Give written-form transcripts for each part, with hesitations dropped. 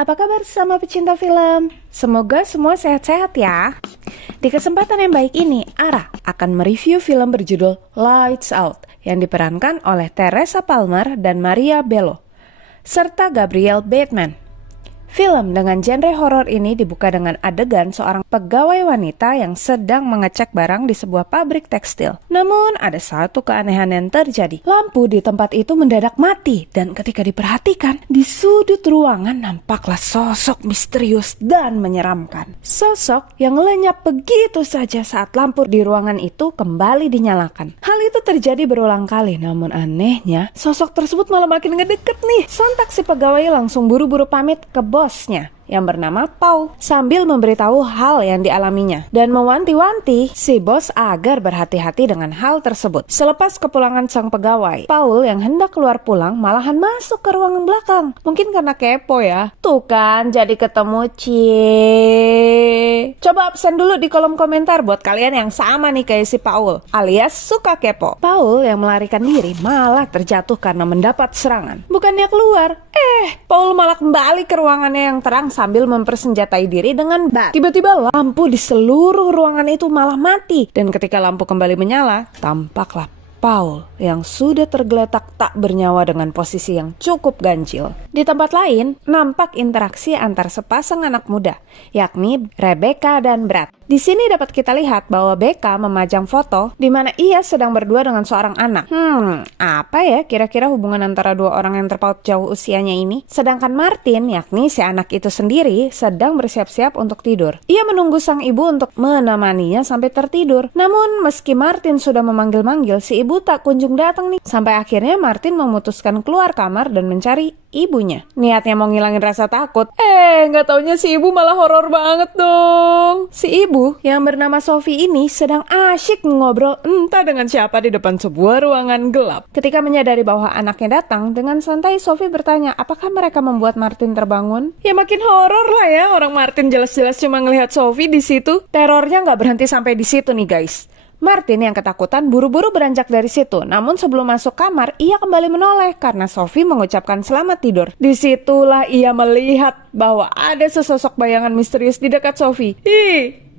apa kabar sama pecinta film? Semoga semua sehat-sehat ya. Di kesempatan yang baik ini, Ara akan mereview film berjudul Lights Out yang diperankan oleh Teresa Palmer dan Maria Bello, serta Gabriel Bateman. Film dengan genre horor ini dibuka dengan adegan seorang pegawai wanita yang sedang mengecek barang di sebuah pabrik tekstil. Namun ada satu keanehan yang terjadi. Lampu di tempat itu mendadak mati dan ketika diperhatikan, di sudut ruangan nampaklah sosok misterius dan menyeramkan. Sosok yang lenyap begitu saja saat lampu di ruangan itu kembali dinyalakan. Hal itu terjadi berulang kali, namun anehnya sosok tersebut malah makin ngedeket nih. Sontak si pegawai langsung buru-buru pamit ke bosnya yang bernama Paul sambil memberitahu hal yang dialaminya dan mewanti-wanti si bos agar berhati-hati dengan hal tersebut. Selepas kepulangan sang pegawai, Paul yang hendak keluar pulang malahan masuk ke ruangan belakang. Mungkin karena kepo ya. Tuh kan, jadi ketemu cie. Coba absen dulu di kolom komentar buat kalian yang sama nih kayak si Paul alias suka kepo. Paul yang melarikan diri malah terjatuh karena mendapat serangan. Bukannya keluar, Paul malah kembali ke ruangannya yang terang sambil mempersenjatai diri dengan bat. Tiba-tiba lampu di seluruh ruangan itu malah mati. Dan ketika lampu kembali menyala, tampaklah Paul yang sudah tergeletak tak bernyawa dengan posisi yang cukup ganjil. Di tempat lain, nampak interaksi antar sepasang anak muda, yakni Rebecca dan Brad. Di sini dapat kita lihat bahwa Becca memajang foto di mana ia sedang berdua dengan seorang anak. Apa ya kira-kira hubungan antara dua orang yang terpaut jauh usianya ini? Sedangkan Martin, yakni si anak itu sendiri, sedang bersiap-siap untuk tidur. Ia menunggu sang ibu untuk menemaninya sampai tertidur. Namun meski Martin sudah memanggil-manggil, si ibu tak kunjung datang nih. Sampai akhirnya Martin memutuskan keluar kamar dan mencari ibunya. Niatnya mau ngilangin rasa takut. Nggak taunya si ibu malah horor banget dong. Si ibu yang bernama Sophie ini sedang asyik ngobrol entah dengan siapa di depan sebuah ruangan gelap. Ketika menyadari bahwa anaknya datang, dengan santai Sophie bertanya apakah mereka membuat Martin terbangun. Ya makin horor lah ya, orang Martin jelas-jelas cuma ngelihat Sophie di situ. Terornya nggak berhenti sampai di situ nih guys. Martin yang ketakutan buru-buru beranjak dari situ. Namun sebelum masuk kamar, ia kembali menoleh karena Sophie mengucapkan selamat tidur. Disitulah ia melihat bahwa ada sesosok bayangan misterius di dekat Sophie.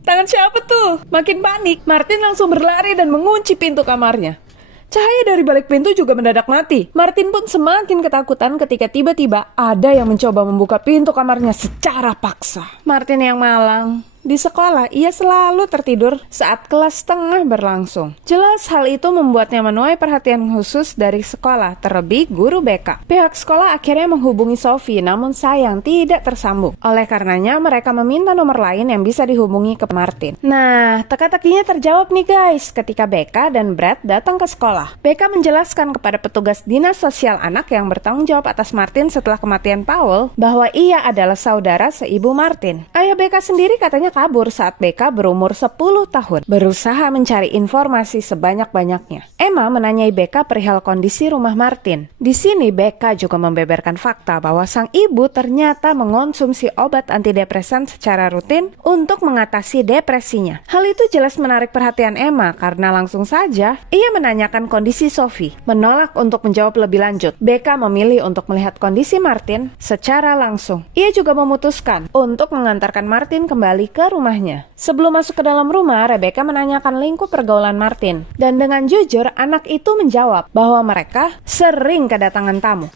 Tangan siapa tuh? Makin panik, Martin langsung berlari dan mengunci pintu kamarnya. Cahaya dari balik pintu juga mendadak mati. Martin pun semakin ketakutan ketika tiba-tiba ada yang mencoba membuka pintu kamarnya secara paksa. Martin yang malang. Di sekolah, ia selalu tertidur saat kelas tengah berlangsung. Jelas hal itu membuatnya menuai perhatian khusus dari sekolah, terlebih guru BK. Pihak sekolah akhirnya menghubungi Sophie, namun sayang tidak tersambung. Oleh karenanya, mereka meminta nomor lain yang bisa dihubungi ke Martin. Nah, teka-tekinya terjawab nih guys, ketika Becca dan Brad datang ke sekolah. Becca menjelaskan kepada petugas dinas sosial anak yang bertanggung jawab atas Martin setelah kematian Paul, bahwa ia adalah saudara seibu Martin. Ayah Becca sendiri katanya kabur saat Becca berumur 10 tahun, berusaha mencari informasi sebanyak-banyaknya. Emma menanyai Becca perihal kondisi rumah Martin. Di sini Becca juga membeberkan fakta bahwa sang ibu ternyata mengonsumsi obat antidepresan secara rutin untuk mengatasi depresinya. Hal itu jelas menarik perhatian Emma karena langsung saja ia menanyakan kondisi Sophie. Menolak untuk menjawab lebih lanjut, Becca memilih untuk melihat kondisi Martin secara langsung. Ia juga memutuskan untuk mengantarkan Martin kembali ke rumahnya. Sebelum masuk ke dalam rumah, Rebecca menanyakan lingkup pergaulan Martin. Dan dengan jujur, anak itu menjawab bahwa mereka sering kedatangan tamu.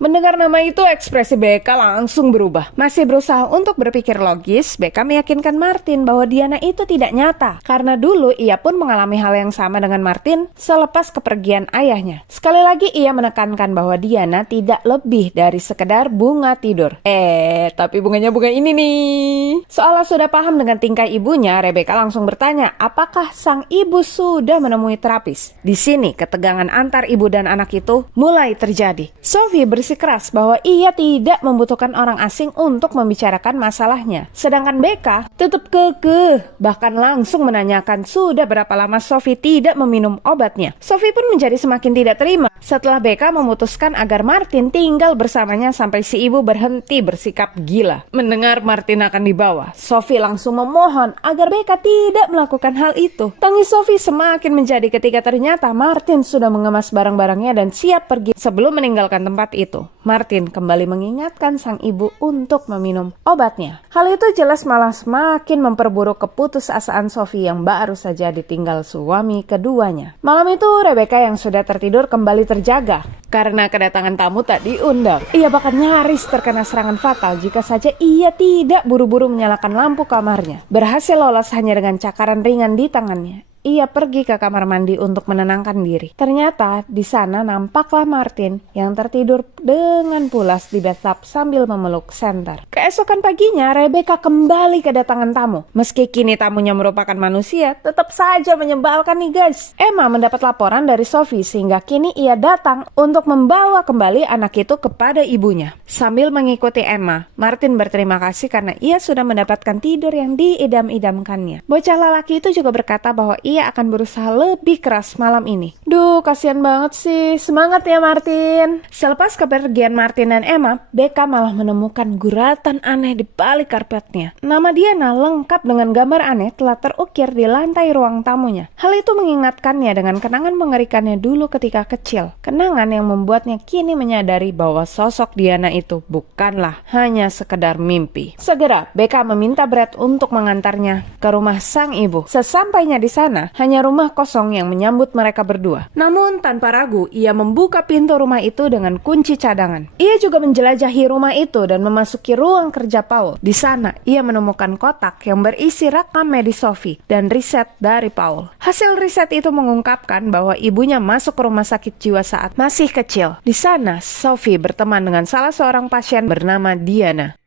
Mendengar nama itu, ekspresi Becca langsung berubah. Masih berusaha untuk berpikir logis, Becca meyakinkan Martin bahwa Diana itu tidak nyata. Karena dulu ia pun mengalami hal yang sama dengan Martin selepas kepergian ayahnya. Sekali lagi ia menekankan bahwa Diana tidak lebih dari sekedar bunga tidur. Tapi bunganya bunga ini nih. Seolah sudah paham dengan tingkah ibunya, Rebecca langsung bertanya, apakah sang ibu sudah menemui terapis? Di sini, ketegangan antar ibu dan anak itu mulai terjadi. Sophie bersikeras bahwa ia tidak membutuhkan orang asing untuk membicarakan masalahnya. Sedangkan Becca tetap kekeh, bahkan langsung menanyakan sudah berapa lama Sophie tidak meminum obatnya. Sophie pun menjadi semakin tidak terima setelah Becca memutuskan agar Martin tinggal bersamanya sampai si ibu berhenti bersikap gila. Mendengar Martin akan dibawa, Sophie Sophie langsung memohon agar Becca tidak melakukan hal itu. Tangis Sophie semakin menjadi ketika ternyata Martin sudah mengemas barang-barangnya dan siap pergi sebelum meninggalkan tempat itu. Martin kembali mengingatkan sang ibu untuk meminum obatnya. Hal itu jelas malah semakin memperburuk keputusasaan Sophie yang baru saja ditinggal suami keduanya. Malam itu Rebecca yang sudah tertidur kembali terjaga karena kedatangan tamu tak diundang. Ia bahkan nyaris terkena serangan fatal jika saja ia tidak buru-buru menyalakan lampu kamarnya. Berhasil lolos hanya dengan cakaran ringan di tangannya. Ia pergi ke kamar mandi untuk menenangkan diri. Ternyata di sana nampaklah Martin yang tertidur dengan pulas di bathtub sambil memeluk Center. Keesokan paginya Rebecca kembali kedatangan tamu. Meski kini tamunya merupakan manusia, tetap saja menyebalkan nih guys. Emma mendapat laporan dari Sophie sehingga kini ia datang untuk membawa kembali anak itu kepada ibunya. Sambil mengikuti Emma, Martin berterima kasih karena ia sudah mendapatkan tidur yang diidam-idamkannya. Bocah lelaki itu juga berkata bahwa ia akan berusaha lebih keras malam ini. Duh, kasihan banget sih. Semangat ya Martin. Selepas kepergian Martin dan Emma, Becca malah menemukan guratan aneh di balik karpetnya. Nama Diana lengkap dengan gambar aneh telah terukir di lantai ruang tamunya. Hal itu mengingatkannya dengan kenangan mengerikannya dulu ketika kecil. Kenangan yang membuatnya kini menyadari bahwa sosok Diana itu bukanlah hanya sekedar mimpi. Segera, Becca meminta Brad untuk mengantarnya ke rumah sang ibu. Sesampainya di sana, hanya rumah kosong yang menyambut mereka berdua. Namun tanpa ragu, ia membuka pintu rumah itu dengan kunci cadangan. Ia juga menjelajahi rumah itu dan memasuki ruang kerja Paul. Di sana, ia menemukan kotak yang berisi rekam medis Sophie dan riset dari Paul. Hasil riset itu mengungkapkan bahwa ibunya masuk ke rumah sakit jiwa saat masih kecil. Di sana, Sophie berteman dengan salah seorang pasien bernama Diana.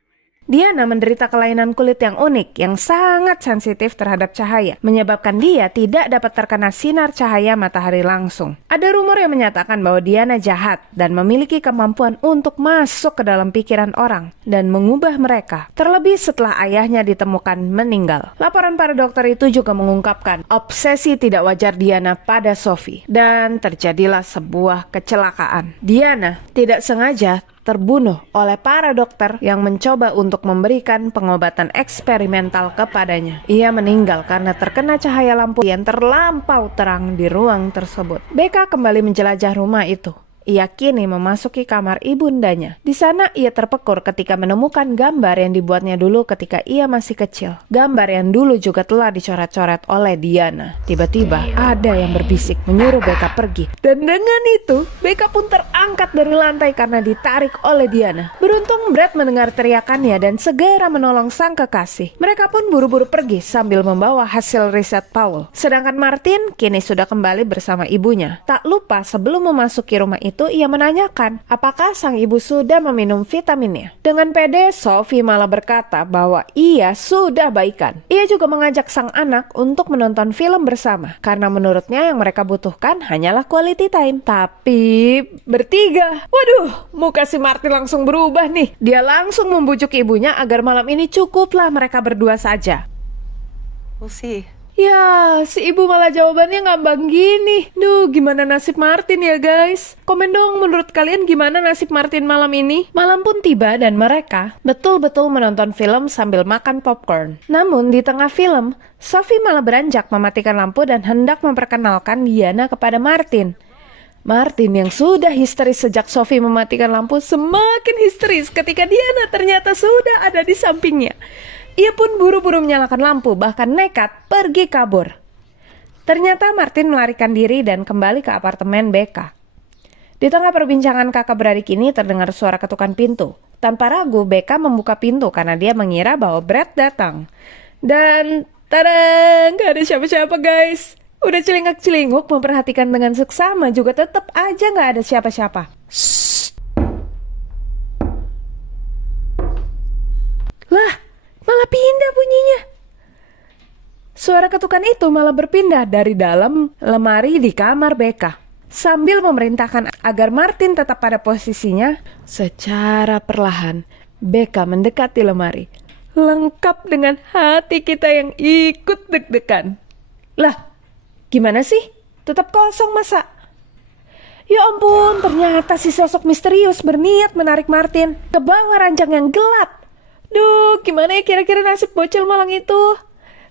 Diana menderita kelainan kulit yang unik yang sangat sensitif terhadap cahaya, menyebabkan dia tidak dapat terkena sinar cahaya matahari langsung. Ada rumor yang menyatakan bahwa Diana jahat dan memiliki kemampuan untuk masuk ke dalam pikiran orang dan mengubah mereka, terlebih setelah ayahnya ditemukan meninggal. Laporan para dokter itu juga mengungkapkan obsesi tidak wajar Diana pada Sophie, dan terjadilah sebuah kecelakaan. Diana tidak sengaja terbunuh oleh para dokter yang mencoba untuk memberikan pengobatan eksperimental kepadanya. Ia meninggal karena terkena cahaya lampu yang terlampau terang di ruang tersebut. Becca kembali menjelajah rumah itu. Ia kini memasuki kamar ibundanya. Di sana ia terpekur ketika menemukan gambar yang dibuatnya dulu ketika ia masih kecil. Gambar yang dulu juga telah dicoret-coret oleh Diana. Tiba-tiba ada yang berbisik menyuruh Becca pergi. Dan dengan itu, Becca pun terangkat dari lantai karena ditarik oleh Diana. Beruntung Brad mendengar teriakannya dan segera menolong sang kekasih. Mereka pun buru-buru pergi sambil membawa hasil riset Paul. Sedangkan Martin kini sudah kembali bersama ibunya. Tak lupa sebelum memasuki rumah itu, ia menanyakan apakah sang ibu sudah meminum vitaminnya. Dengan pede, Sophie malah berkata bahwa ia sudah baikan. Ia juga mengajak sang anak untuk menonton film bersama, karena menurutnya yang mereka butuhkan hanyalah quality time. Tapi bertiga, waduh, muka si Martin langsung berubah nih. Dia langsung membujuk ibunya agar malam ini cukuplah mereka berdua saja. We'll see. Ya, si ibu malah jawabannya ngambang gini. Duh, gimana nasib Martin ya guys? Komen dong menurut kalian gimana nasib Martin malam ini? Malam pun tiba dan mereka betul-betul menonton film sambil makan popcorn. Namun di tengah film, Sophie malah beranjak mematikan lampu dan hendak memperkenalkan Diana kepada Martin. Martin yang sudah histeris sejak Sophie mematikan lampu semakin histeris ketika Diana ternyata sudah ada di sampingnya. Ia pun buru-buru menyalakan lampu, bahkan nekat pergi kabur. Ternyata Martin melarikan diri dan kembali ke apartemen Becca. Di tengah perbincangan kakak beradik ini terdengar suara ketukan pintu. Tanpa ragu, Becca membuka pintu karena dia mengira bahwa Brad datang. Dan tadang, gak ada siapa-siapa guys. Udah celingak-celinguk memperhatikan dengan seksama juga tetap aja gak ada siapa-siapa. Shh. Lah, malah pindah bunyinya. Suara ketukan itu malah berpindah dari dalam lemari di kamar Becca. Sambil memerintahkan agar Martin tetap pada posisinya, secara perlahan Becca mendekati lemari, lengkap dengan hati kita yang ikut deg-degan. Lah, gimana sih? Tetap kosong masa? Ya ampun, ternyata si sosok misterius berniat menarik Martin ke bawah ranjang yang gelap. Duh, gimana ya kira-kira nasib bocil malang itu?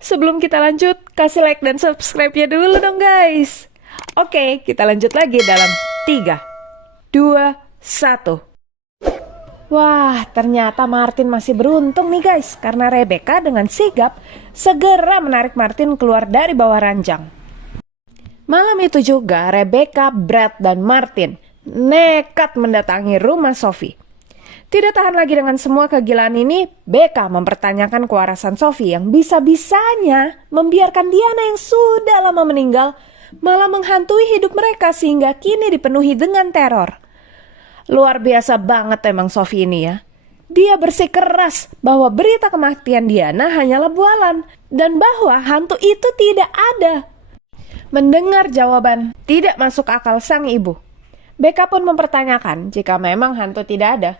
Sebelum kita lanjut, kasih like dan subscribe-nya dulu dong guys. Oke, kita lanjut lagi dalam 3, 2, 1. Wah, ternyata Martin masih beruntung nih guys, karena Rebecca dengan sigap segera menarik Martin keluar dari bawah ranjang. Malam itu juga Rebecca, Brad, dan Martin nekat mendatangi rumah Sophie. Tidak tahan lagi dengan semua kegilaan ini, Becca mempertanyakan kewarasan Sophie yang bisa-bisanya membiarkan Diana yang sudah lama meninggal malah menghantui hidup mereka sehingga kini dipenuhi dengan teror. Luar biasa banget emang Sophie ini ya. Dia bersikeras bahwa berita kematian Diana hanyalah bualan dan bahwa hantu itu tidak ada. Mendengar jawaban tidak masuk akal sang ibu, Becca pun mempertanyakan jika memang hantu tidak ada,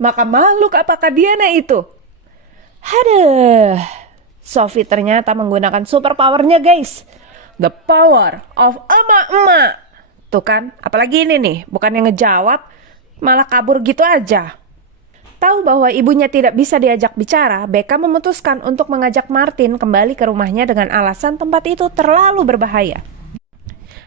maka makhluk apakah Diana itu? Haduh, Sophie ternyata menggunakan super powernya guys. The power of emak-emak. Tuh kan, apalagi ini nih, bukan yang ngejawab, malah kabur gitu aja. Tahu bahwa ibunya tidak bisa diajak bicara, Becca memutuskan untuk mengajak Martin kembali ke rumahnya dengan alasan tempat itu terlalu berbahaya.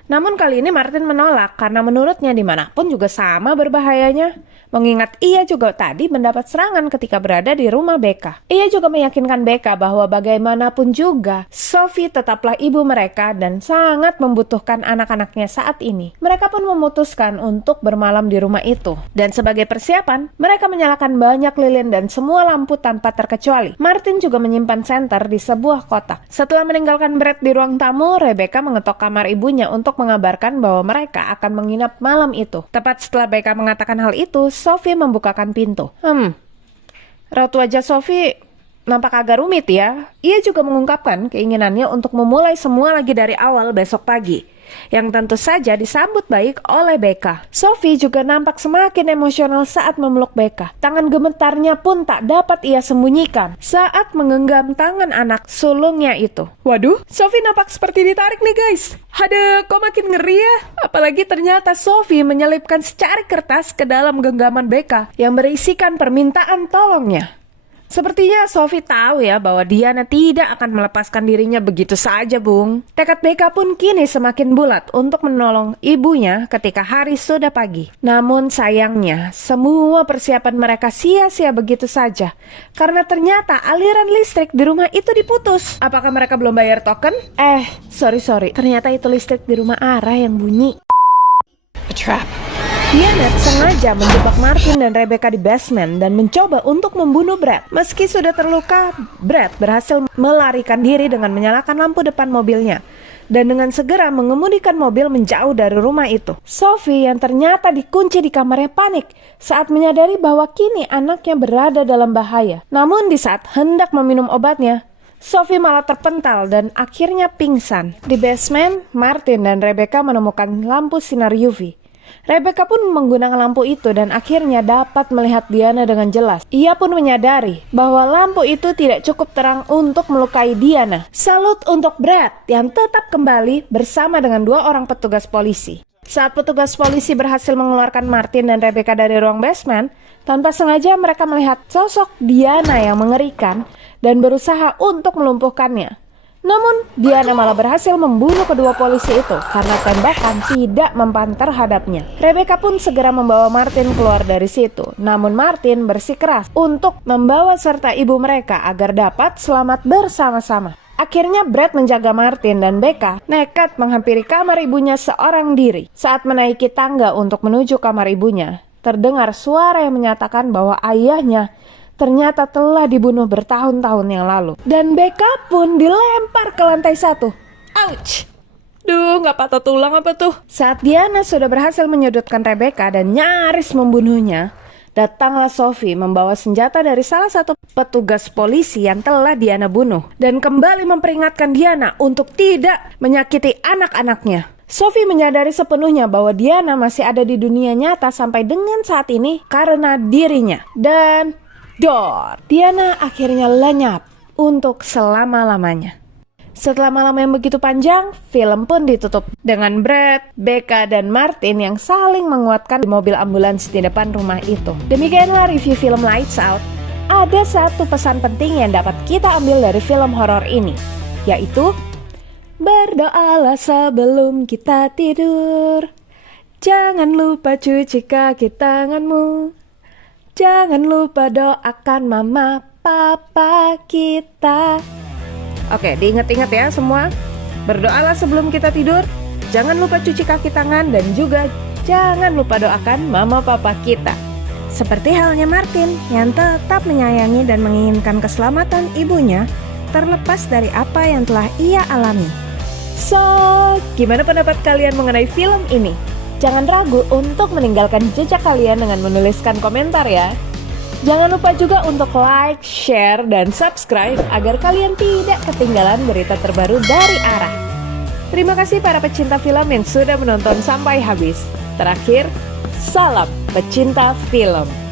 Namun kali ini Martin menolak karena menurutnya dimanapun juga sama berbahayanya. Mengingat ia juga tadi mendapat serangan ketika berada di rumah Becca. Ia juga meyakinkan Becca bahwa bagaimanapun juga Sophie tetaplah ibu mereka dan sangat membutuhkan anak-anaknya saat ini. Mereka pun memutuskan untuk bermalam di rumah itu. Dan sebagai persiapan, mereka menyalakan banyak lilin dan semua lampu tanpa terkecuali. Martin juga menyimpan senter di sebuah kotak. Setelah meninggalkan Brad di ruang tamu, Rebecca mengetok kamar ibunya untuk mengabarkan bahwa mereka akan menginap malam itu. Tepat setelah Becca mengatakan hal itu, Sophie membukakan pintu. Raut wajah Sophie nampak agak rumit ya. Ia juga mengungkapkan keinginannya untuk memulai semua lagi dari awal besok pagi. Yang tentu saja disambut baik oleh Becca. Sophie juga nampak semakin emosional saat memeluk Becca. Tangan gemetarnya pun tak dapat ia sembunyikan saat menggenggam tangan anak sulungnya itu. Waduh, Sophie nampak seperti ditarik nih guys. Aduh, kok makin ngeri ya? Apalagi ternyata Sophie menyelipkan secari kertas ke dalam genggaman Becca yang berisikan permintaan tolongnya. Sepertinya Sophie tahu ya bahwa Diana tidak akan melepaskan dirinya begitu saja, Bung. Tekad Becca pun kini semakin bulat untuk menolong ibunya ketika hari sudah pagi. Namun sayangnya, semua persiapan mereka sia-sia begitu saja. Karena ternyata aliran listrik di rumah itu diputus. Apakah mereka belum bayar token? Sorry. Ternyata itu listrik di rumah Ara yang bunyi. A trap. Diana sengaja menjebak Martin dan Rebecca di basement dan mencoba untuk membunuh Brad. Meski sudah terluka, Brad berhasil melarikan diri dengan menyalakan lampu depan mobilnya dan dengan segera mengemudikan mobil menjauh dari rumah itu. Sophie yang ternyata dikunci di kamarnya panik saat menyadari bahwa kini anaknya berada dalam bahaya. Namun di saat hendak meminum obatnya, Sophie malah terpental dan akhirnya pingsan. Di basement, Martin dan Rebecca menemukan lampu sinar UV. Rebecca pun menggunakan lampu itu dan akhirnya dapat melihat Diana dengan jelas. Ia pun menyadari bahwa lampu itu tidak cukup terang untuk melukai Diana. Salut untuk Brad yang tetap kembali bersama dengan 2 orang petugas polisi. Saat petugas polisi berhasil mengeluarkan Martin dan Rebecca dari ruang basement, tanpa sengaja mereka melihat sosok Diana yang mengerikan dan berusaha untuk melumpuhkannya. Namun, Diana malah berhasil membunuh kedua polisi itu karena tembakan tidak mempan terhadapnya. Rebecca pun segera membawa Martin keluar dari situ. Namun Martin bersikeras untuk membawa serta ibu mereka agar dapat selamat bersama-sama. Akhirnya Brad menjaga Martin dan Becca nekat menghampiri kamar ibunya seorang diri. Saat menaiki tangga untuk menuju kamar ibunya, terdengar suara yang menyatakan bahwa ayahnya ternyata telah dibunuh bertahun-tahun yang lalu. Dan Becca pun dilempar ke lantai 1. Ouch! Duh, gak patah tulang apa tuh? Saat Diana sudah berhasil menyudutkan Rebecca dan nyaris membunuhnya, datanglah Sophie membawa senjata dari salah satu petugas polisi yang telah Diana bunuh dan kembali memperingatkan Diana untuk tidak menyakiti anak-anaknya. Sophie menyadari sepenuhnya bahwa Diana masih ada di dunia nyata sampai dengan saat ini karena dirinya. Dan Diana akhirnya lenyap untuk selama-lamanya. Setelah malam yang begitu panjang, film pun ditutup dengan Brad, Becca, dan Martin yang saling menguatkan di mobil ambulans di depan rumah itu. Demikianlah review film Lights Out. Ada satu pesan penting yang dapat kita ambil dari film horor ini, yaitu berdoalah sebelum kita tidur. Jangan lupa cuci kaki tanganmu. Jangan lupa doakan mama papa kita. Oke, diingat-ingat ya semua. Berdoalah sebelum kita tidur. Jangan lupa cuci kaki tangan dan juga jangan lupa doakan mama papa kita. Seperti halnya Martin yang tetap menyayangi dan menginginkan keselamatan ibunya terlepas dari apa yang telah ia alami. So, gimana pendapat kalian mengenai film ini? Jangan ragu untuk meninggalkan jejak kalian dengan menuliskan komentar ya. Jangan lupa juga untuk like, share, dan subscribe agar kalian tidak ketinggalan berita terbaru dari Arah. Terima kasih para pecinta film yang sudah menonton sampai habis. Terakhir, salam pecinta film.